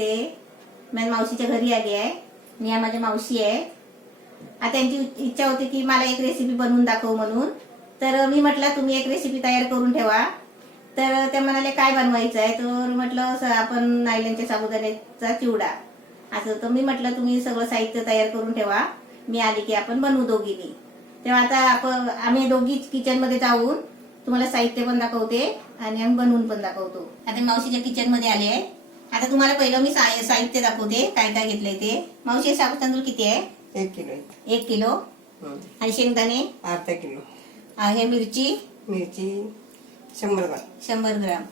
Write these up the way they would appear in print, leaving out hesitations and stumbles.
मी मावशीच्या घरी आली आहे आणि या माझ्या मावशी आहे. आता त्यांची इच्छा होती की मला एक रेसिपी बनवून दाखव म्हणून. तर मी म्हटलं तुम्ही एक रेसिपी तयार करून ठेवा. तर ते म्हणाले काय बनवायचं आहे. तर म्हटलं आपण नायलॉनच्या साबुदाण्याचा चिवडा असं. तर मी म्हटलं तुम्ही सगळं साहित्य तयार करून ठेवा, मी आली की आपण बनवू दोघींनी. तेव्हा आता आम्ही दोघीच किचन मध्ये जाऊन तुम्हाला साहित्य पण दाखवते आणि आम्ही बनवून पण दाखवतो. आता मावशीच्या किचन मध्ये आले आहे. आता तुम्हाला पहिलं मी साहित्य दाखवते काय काय घेतलंय ते. मावशी साबू तांदूळ किती आहे? 1 किलो. 1 किलो. आणि शेंगदाणे अर्धा किलो. हे मिरची 100 ग्राम. 100 ग्राम.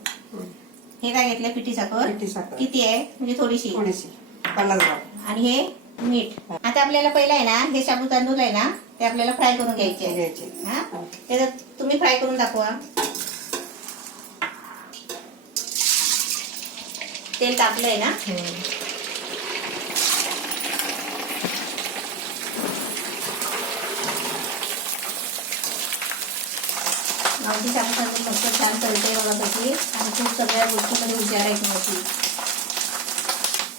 हे काय घेतलंय? पिठी साखर. किती आहे? म्हणजे थोडीशी 50 ग्राम. आणि हे मीठ. आता आपल्याला पहिलं आहे ना हे साबू तांदूळ आहे ना ते आपल्याला फ्राय करून घ्यायचे. हा ते तुम्ही फ्राय करून दाखवा. तेल तापलंय ना. मावशी साबू तांदूळ मस्त छान तळते बघा कशी. आणि खूप सगळ्या गोष्टीकडे हुशार आहे मावशी.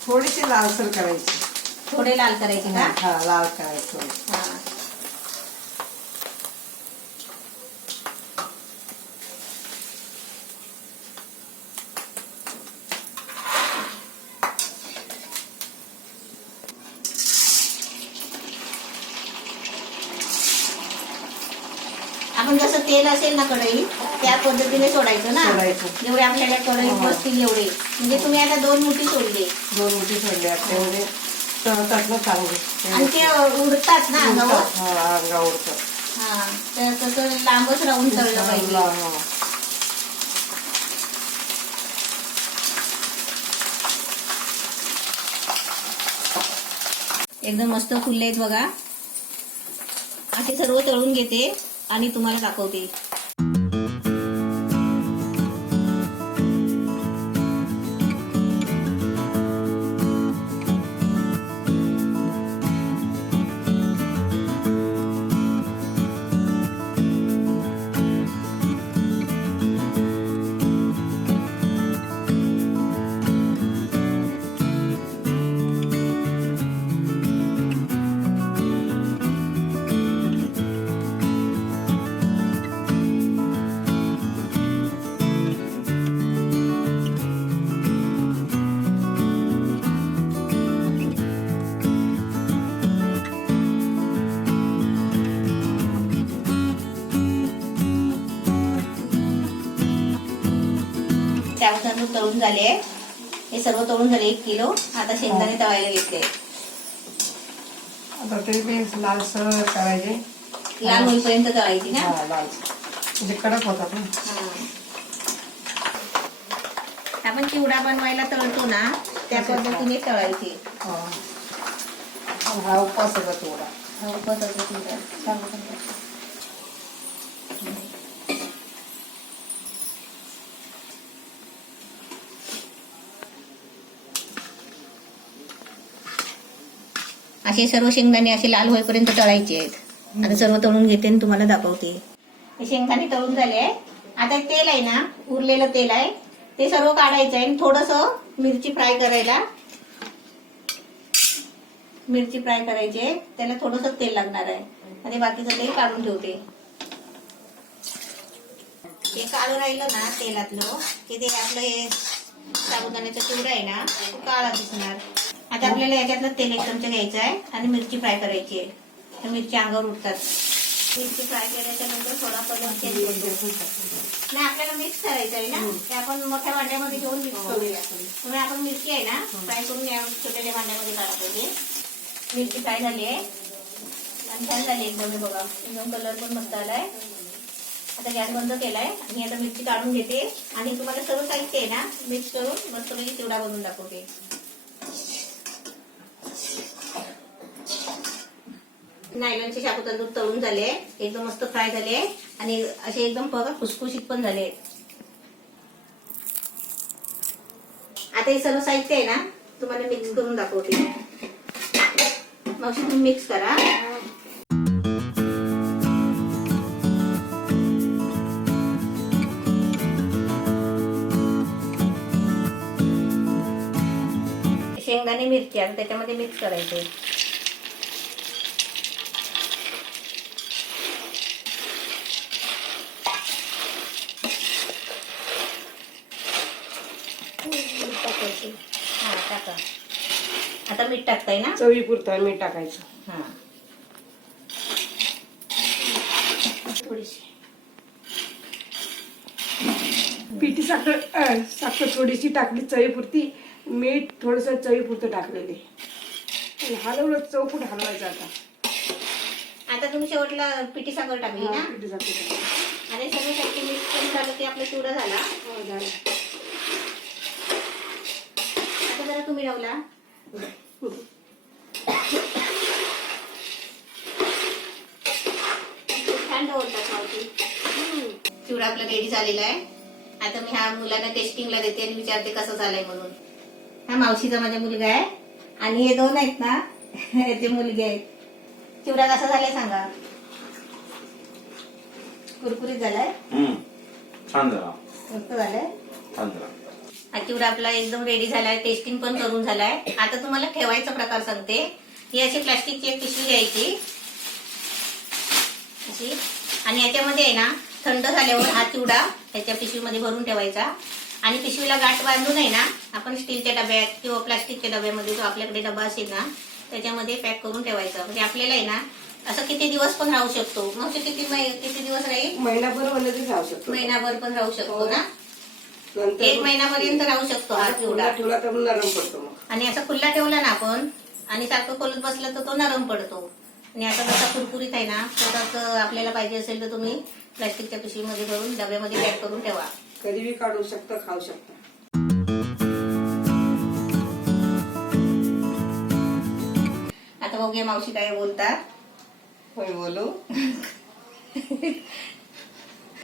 थोडीशी लालसर करायची. थोडे लाल करायचे का? हा लाल करायचं. हा. आपण जसं तेल असेल ना कढई त्या पद्धतीने सोडायचं ना. जेवढे आपल्याला कढईत बसतील एवढे. म्हणजे तुम्ही आता 2 मुठी सोडले. 2 मुठी सोडले आपल्यामध्ये तळतात ना चांगले. आणि ते उडतात ना अंगावर. अंगावर उडतात. हा तर तसं लांबच राहून तळलं पाहिजे. एकदम मस्त फुलले आहेत बघा. असे सर्व तळून घेते आणि तुम्हाला दाखवते. साबू तांदूळ तळून झाले. हे सर्व तळून झाले 1 किलो. आता शेंगदाणे तळायला घेतले. आता ते बी लालसर करायचे. लाल होईपर्यंत तळायची ना. लालसर म्हणजे कडक होतात ना. आपण चिवडा बनवायला तळतो ना त्या पद्धतीने तळायची. हा उपासाचा चिवडा. उपासाचा चिवडा. असे सर्व शेंगदाणे असे लाल होईपर्यंत तळायचे आहेत. आता सर्व तळून घेते आणि तुम्हाला दाखवते. हे शेंगदाणे तळून झाले. आता तेल आहे ना उरलेलं तेल आहे ते सर्व काढायचं आहे. थोडस मिरची फ्राय करायला. मिरची फ्राय करायची त्याला थोडस तेल लागणार आहे. आणि बाकीचं तेल काढून ठेवते. हे काळं राहिलं ना तेलातलं की ते आपलं हे साबुदाण्याचा चिवडा आहे ना तो काळा दिसणार. आता आपल्याला याच्यातलं तेल 1 चमचा घ्यायचं आहे आणि मिरची फ्राय करायची आहे. मिरची अंगावर उठतात. मिरची फ्राय केल्याच्या नंतर थोडा कलर चेंज होतो. नाही आपल्याला मिक्स करायचं आहे ना ते आपण मोठ्या भांड्यामध्ये घेऊन मिक्स करूया. त्यामुळे आपण मिरची आहे ना फ्राय करून या छोट्या भांड्यामध्ये काढा पाहिजे. मिरची फ्राय झाली आहे आणि छान झाली एकदम बघा. एकदम कलर पण मस्त आलाय. आता गॅस बंद केलाय आणि आता मिरची काढून घेते आणि तुम्हाला सर्व साहित्य आहे ना मिक्स करून मस्त पैकी चिवडा बनवून दाखवते. नायलॉनचे साबू तांदूळ तळून झाले. एकदम मस्त फ्राय झाले आणि असे एकदम बघा खुसखुशीत पण झाले. आता हे सर्व साहित्य आहे ना तुम्हाला मिक्स करून दाखवते. मग तुम्ही मिक्स करा. शेंगदाणे मिरची आता त्याच्यामध्ये मिक्स करायचे. हा टाका. आता मीठ टाकताय ना? चवीपुरतं मीठ टाकायचं. हा थोडीशी पिठी साखर थोडीशी टाकली चवीपुरती. मीठ थोडस चवीपुरतं टाकलेले. हलवलं चव कुठे हलवायचं आता. आता तुम्ही शेवटला पिठी साखर टाकली ना? पिठी साखर टाकली. आणि सगळं सारखी मिक्स करून झालं की आपला चिवडा झाला. हो, झालं. आता जरा तुम्ही लावला. छान ढवळतात मावशी. चिवडा आपला रेडी झालेला आहे. आता मी ह्या मुलांना टेस्टिंगला देते आणि विचारते कसं झालंय म्हणून. हा मावशीचा माझा मुलगा आहे आणि हे दोन आहेत ना ते मुलगे आहेत. चिवडा कसा झालाय सांगा. कुरकुरीत झालाय. छान झाला. मस्त झालाय. छान झाला. हा चिवडा आपला एकदम रेडी झालाय. टेस्टिंग पण करून झालाय. आता तुम्हाला ठेवायचा प्रकार सांगते. ही अशी प्लास्टिकची एक पिशवी घ्यायची अशी आणि याच्यामध्ये आहे ना थंड झाल्यावर हा चिवडा त्याच्या पिशवीमध्ये भरून ठेवायचा आणि पिशवीला गाठ बांधून आहे ना आपण स्टीलच्या डब्यात किंवा प्लास्टिकच्या डब्यामध्ये जो आपल्याकडे डबा असेल ना त्याच्यामध्ये पॅक करून ठेवायचा. म्हणजे आपल्याला आहे ना असं किती दिवस पण राहू शकतो. मग ते किती दिवस राहील. महिनाभर म्हणलं तरी राहू शकतो. महिनाभर पण राहू शकतो ना. नंतर 1 महिन्यापर्यंत राहू शकतो हा चिवडा. ठेवला तर नरम पडतो मग. आणि असं खुल्ला ठेवला ना आपण आणि सारखं खोलत बसलं तर तो नरम पडतो. आणि आता जसा कुरकुरीत आहे ना तसंच आपल्याला पाहिजे असेल तर तुम्ही प्लास्टिकच्या पिशवीमध्ये भरून डब्यामध्ये पॅक करून ठेवा. कधी बी काढू शकता, खाऊ शकता. आता बघूया मावशी काय बोलतात. होय बोलू.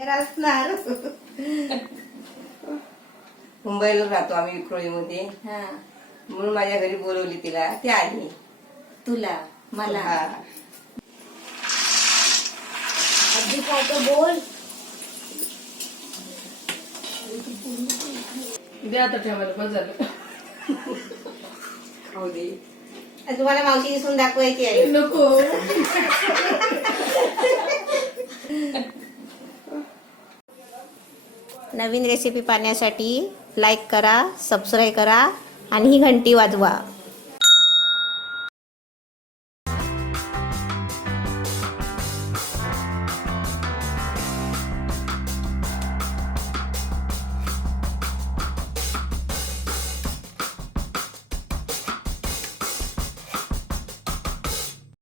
असणार. मुंबईला राहतो आम्ही विक्रोळीमध्ये. हा म्हणून माझ्या घरी बोलवली तिला. ती आली. तुला मला हा. अगदी काय तर बोल. दे आता ठेवायला बस झालं. खाऊ दे. तुम्हाला मावशी दिसून दाखवायची आहे. नको. नवीन रेसिपी पाहण्यासाठी लाईक करा, सबस्क्राईब करा आणि ही घंटी वाजवा.